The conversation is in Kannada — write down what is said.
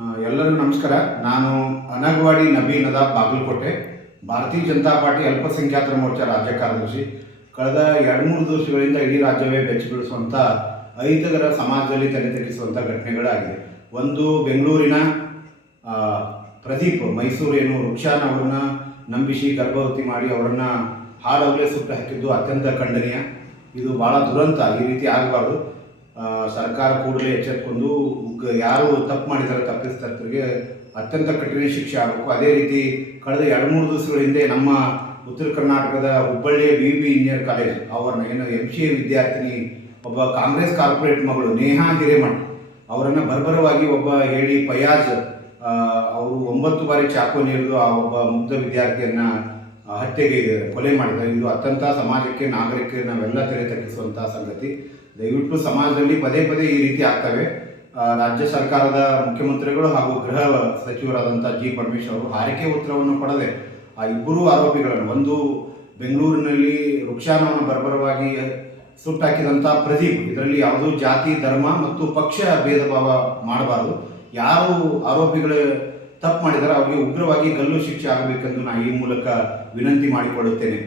ಎಲ್ಲರಿಗೂ ನಮಸ್ಕಾರ. ನಾನು ಅನಗವಾಡಿ ನಬೀನ್ ಅದಾಬ್ ಬಾಗಲಕೋಟೆ, ಭಾರತೀಯ ಜನತಾ ಪಾರ್ಟಿ ಅಲ್ಪಸಂಖ್ಯಾತರ ಮೋರ್ಚಾ ರಾಜ್ಯ ಕಾರ್ಯದರ್ಶಿ. ಕಳೆದ 2-3 ದಿವಸಗಳಿಂದ ಇಡೀ ರಾಜ್ಯವೇ ಬೆಚ್ಚಿ ಬೀಳಿಸುವಂಥ ಅಹಿತಕರ ಸಮಾಜದಲ್ಲಿ ತಲೆ ತಗ್ಗಿಸುವಂಥ ಘಟನೆಗಳಾಗಿದೆ. ಒಂದು, ಬೆಂಗಳೂರಿನ ಪ್ರದೀಪ್ ಮೈಸೂರೇನು ರುಕ್ಷಾನ್ ಅವರನ್ನ ನಂಬಿಸಿ ಗರ್ಭವತಿ ಮಾಡಿ ಅವರನ್ನು ಹಾಡವಲೇ ಸುಟ್ಟು ಹಾಕಿದ್ದು ಅತ್ಯಂತ ಖಂಡನೀಯ. ಇದು ಭಾಳ ದುರಂತ. ಈ ರೀತಿ ಆಗಬಾರ್ದು. ಸರ್ಕಾರ ಕೂಡಲೇ ಎಚ್ಚೆತ್ತುಕೊಂಡು ಯಾರು ತಪ್ಪು ಮಾಡಿದ್ದಾರೆ ತಪ್ಪಿತಸ್ಥರಿಗೆ ಅತ್ಯಂತ ಕಠಿಣ ಶಿಕ್ಷೆ ಆಗಬೇಕು. ಅದೇ ರೀತಿ ಕಳೆದ 2-3 ದಿವಸಗಳ ಹಿಂದೆ ನಮ್ಮ ಉತ್ತರ ಕರ್ನಾಟಕದ ಹುಬ್ಬಳ್ಳಿಯ BB ಇಂಜಿನಿಯರ್ ಕಾಲೇಜ್ ಅವರನ್ನ MCA ವಿದ್ಯಾರ್ಥಿನಿ ಒಬ್ಬ ಕಾಂಗ್ರೆಸ್ ಕಾರ್ಪೊರೇಟ್ ಮಗಳು ನೇಹಾ ಹಿರೇಮಠ್ ಅವರನ್ನು ಬರ್ಬರವಾಗಿ ಒಬ್ಬ ಹೇಳಿ ಫಯಾಜ್ ಅವರು 9 ಬಾರಿ ಚಾಕು ನೀಡಿದು ಆ ಒಬ್ಬ ಮುಗ್ಧ ವಿದ್ಯಾರ್ಥಿಯನ್ನು ಹತ್ಯೆಗೆ ಕೊಲೆ ಮಾಡಿದ್ದಾರೆ. ಇದು ಅತ್ಯಂತ ಸಮಾಜಕ್ಕೆ, ನಾಗರಿಕರಿಗೆ ನಾವೆಲ್ಲ ತಲೆ ತಗ್ಗಿಸುವಂಥ ಸಂಗತಿ. ದಯವಿಟ್ಟು ಸಮಾಜದಲ್ಲಿ ಪದೇ ಪದೇ ಈ ರೀತಿ ಆಗ್ತವೆ. ರಾಜ್ಯ ಸರ್ಕಾರದ ಮುಖ್ಯಮಂತ್ರಿಗಳು ಹಾಗೂ ಗೃಹ ಸಚಿವರಾದಂಥ G. ಪರಮೇಶ್ವರ್ ಅವರು ಹಾರಿಕೆ ಉತ್ತರವನ್ನು ಪಡೆದೆ ಆ ಇಬ್ಬರೂ ಆರೋಪಿಗಳನ್ನು, ಒಂದು ಬೆಂಗಳೂರಿನಲ್ಲಿ ರುಕ್ಷಾನವನ್ನು ಬರ್ಬರವಾಗಿ ಸುಟ್ಟಾಕಿದಂಥ ಪ್ರದೀಪ್, ಇದರಲ್ಲಿ ಯಾವುದೂ ಜಾತಿ, ಧರ್ಮ ಮತ್ತು ಪಕ್ಷ ಭೇದ ಭಾವ ಮಾಡಬಾರದು. ಯಾರು ಆರೋಪಿಗಳು ತಪ್ಪು ಮಾಡಿದರೆ ಅವರಿಗೆ ಉಗ್ರವಾಗಿ ಗಲ್ಲು ಶಿಕ್ಷೆ ಆಗಬೇಕೆಂದು ನಾನು ಈ ಮೂಲಕ ವಿನಂತಿ ಮಾಡಿಕೊಳ್ಳುತ್ತೇನೆ.